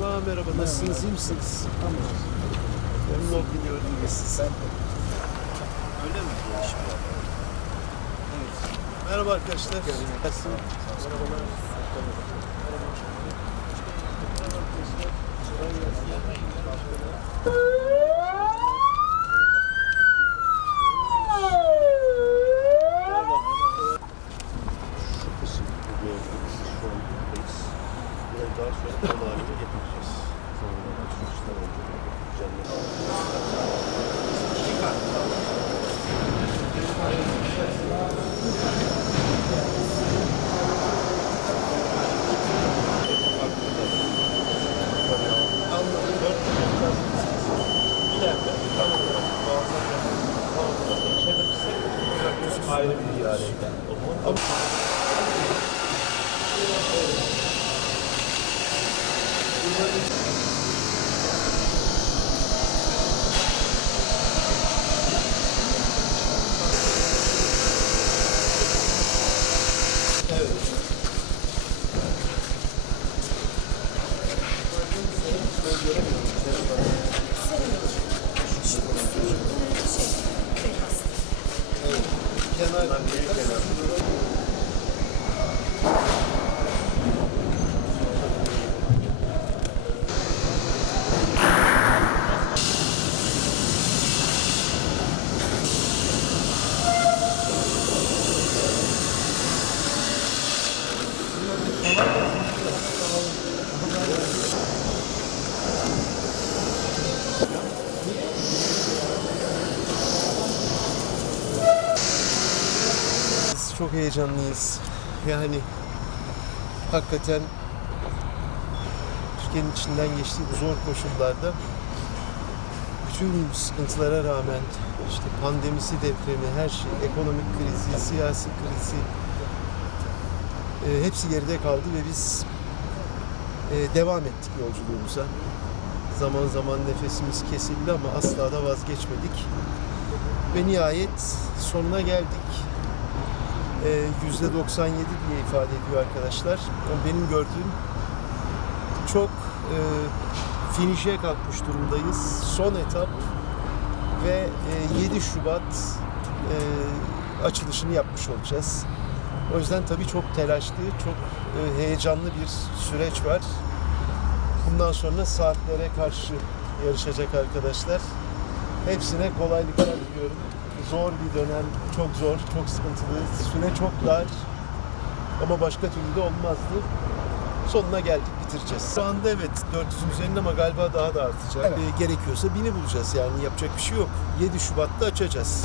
Merhaba, merhaba. Nasılsınız, iyi misiniz? Memnun oldum gördüğünüz sizi. Öyle mi? Evet. Merhaba arkadaşlar. Nasılsınız? Merhabalar. Merhaba arkadaşlar. Kolay gelsin. Merhaba. Şu kısım gördüğünüz şu an buradayız. Biraz daha sonra kol haline getireceğiz. Sonra açılıştan önce canlı. Anladım. Dört dakika. Bir dakika. Tamam. Tamam. Çevirse ayrı bir iadeyken. Ama Evet. Kenar, kenar. Biz çok heyecanlıyız. Yani hakikaten Türkiye'nin içinden geçtiği bu zor koşullarda bütün sıkıntılara rağmen işte pandemisi, depremi, her şey, ekonomik krizi, siyasi krizi e, hepsi geride kaldı ve biz e, devam ettik yolculuğumuza. Zaman zaman nefesimiz kesildi ama asla da vazgeçmedik. Ve nihayet sonuna geldik. Ee, yüzde 97 diye ifade ediyor arkadaşlar. Benim gördüğüm çok e, finişe kalkmış durumdayız. Son etap ve e, 7 Şubat e, açılışını yapmış olacağız. O yüzden tabii çok telaşlı, çok e, heyecanlı bir süreç var. Bundan sonra saatlere karşı yarışacak arkadaşlar. Hepsine kolaylıklar diliyorum. Zor bir dönem, çok zor, çok sıkıntılı. Süre çok dar. Ama başka türlü de olmazdı. Sonuna geldik, bitireceğiz. Şu anda evet 400'ün üzerinde ama galiba daha da artacak. Evet. Ee, gerekiyorsa 1000'i bulacağız yani yapacak bir şey yok. 7 Şubat'ta açacağız.